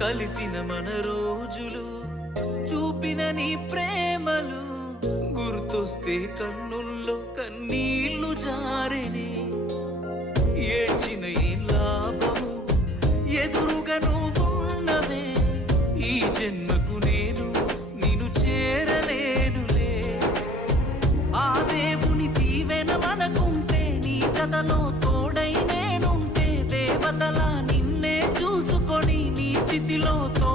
కలిసిన మన రోజులు చూపిన నీ ప్రేమలు గుర్తొస్తే కన్నుల్లో కన్నీళ్లు జారెనే. ఏడ్చిన ఈ లాభము ఎదురుగా నువ్వున్నవే, ఈ జన్మకు నేను నిన్ను చేరలేనులే. ఆ దేవుని దీవెన మనకుంటే, నీ జతలో తోడై నేనుంటే, దేవతలా నిన్నే చూసుకొని నీ చితిలో తో